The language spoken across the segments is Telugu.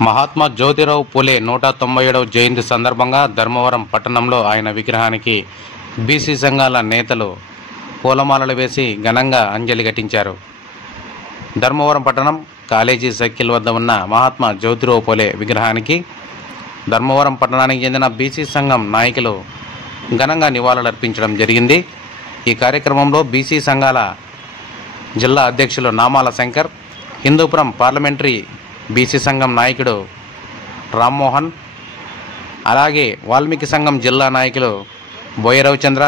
మహాత్మా జ్యోతిరావు పూలే 197వ జయంతి సందర్భంగా ధర్మవరం పట్టణంలో ఆయన విగ్రహానికి బీసీ సంఘాల నేతలు పూలమాలలు వేసి ఘనంగా అంజలి ఘటించారు. ధర్మవరం పట్టణం కాలేజీ సర్కిల్ వద్ద ఉన్న మహాత్మా జ్యోతిరావు పూలే విగ్రహానికి ధర్మవరం పట్టణానికి చెందిన బీసీ సంఘం నాయకులు ఘనంగా నివాళులర్పించడం జరిగింది. ఈ కార్యక్రమంలో బీసీ సంఘాల జిల్లా అధ్యక్షులు నామాల శంకర్, హిందూపురం పార్లమెంటరీ బీసీ సంఘం నాయకుడు రామ్మోహన్, అలాగే వాల్మీకి సంఘం జిల్లా నాయకులు బోయ రవిచంద్ర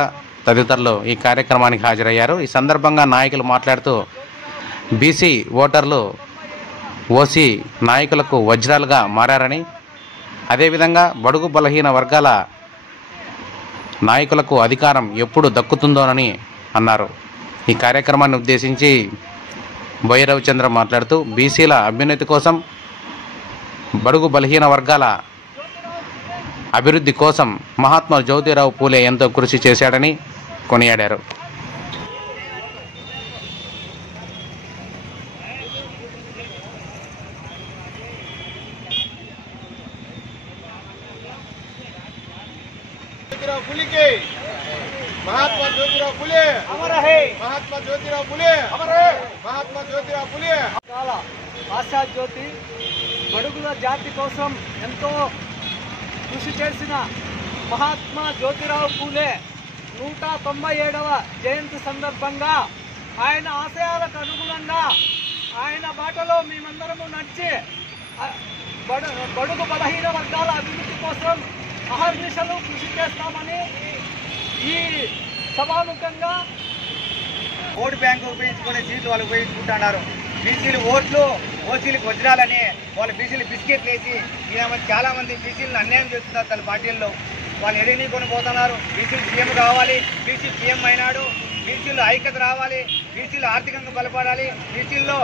తదితరులు ఈ కార్యక్రమానికి హాజరయ్యారు. ఈ సందర్భంగా నాయకులు మాట్లాడుతూ బీసీ ఓటర్లు ఓసీ నాయకులకు వజ్రాలుగా మారారని, అదేవిధంగా బడుగు బలహీన వర్గాల నాయకులకు అధికారం ఎప్పుడు దక్కుతుందోనని అన్నారు. ఈ కార్యక్రమాన్ని ఉద్దేశించి బోయ రవిచంద్ర మాట్లాడుతూ బీసీల అభ్యున్నతి కోసం, బడుగు బలహీన వర్గాల అభివృద్ధి కోసం మహాత్మా జ్యోతిరావు పూలే ఎంతో కృషి చేశాడని కొనియాడారు. महात्मा ज्योतिराव फुले अमर है, महात्मा ज्योतिराव फुले अमर है, महात्मा ज्योतिराव फुले ఆశా జ్యోతి బడుగుల జాతి కోసం ఎంతో కృషి చేసిన మహాత్మా జ్యోతిరావు పూలే 197వ జయంతి సందర్భంగా ఆయన ఆశయాలకు అనుగుణంగా ఆయన బాటలో మేమందరము నడిచి బడుగు బలహీన వర్గాల అభివృద్ధి కోసం అహర్నిశలు కృషి చేస్తామని ఈ సభాముఖంగా ఓటు బ్యాంకు ఉపయోగించుకునే సీట్లు వాళ్ళు ఉపయోగించుకుంటున్నారు. బీసీలు ఓట్లు ఓసీలకు వజ్రాలని వాళ్ళు బీసీలు బిస్కెట్లు వేసి చాలా మంది బీసీలను అన్యాయం చేస్తున్నారు. తన పార్టీల్లో వాళ్ళు ఎదిగనీకొని పోతున్నారు. బీసీలు సీఎం కావాలి, బీసీ సీఎం అయినాడు, బీసీలు ఐక్యత రావాలి, బీసీలు ఆర్థికంగా బలపడాలి, బీసీల్లో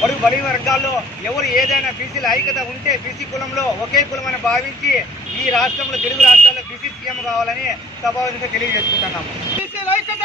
బడుగు బలహీన వర్గాల్లో ఎవరు ఏదైనా బీసీల ఐక్యత ఉంటే బీసీ కులంలో ఒకే కులం అని భావించి ఈ రాష్ట్రంలో తెలుగు రాష్ట్రాల్లో బీసీ సీఎం కావాలని సభాముఖంగా తెలియజేసుకుంటున్నాము. బీసీల ఐక్యత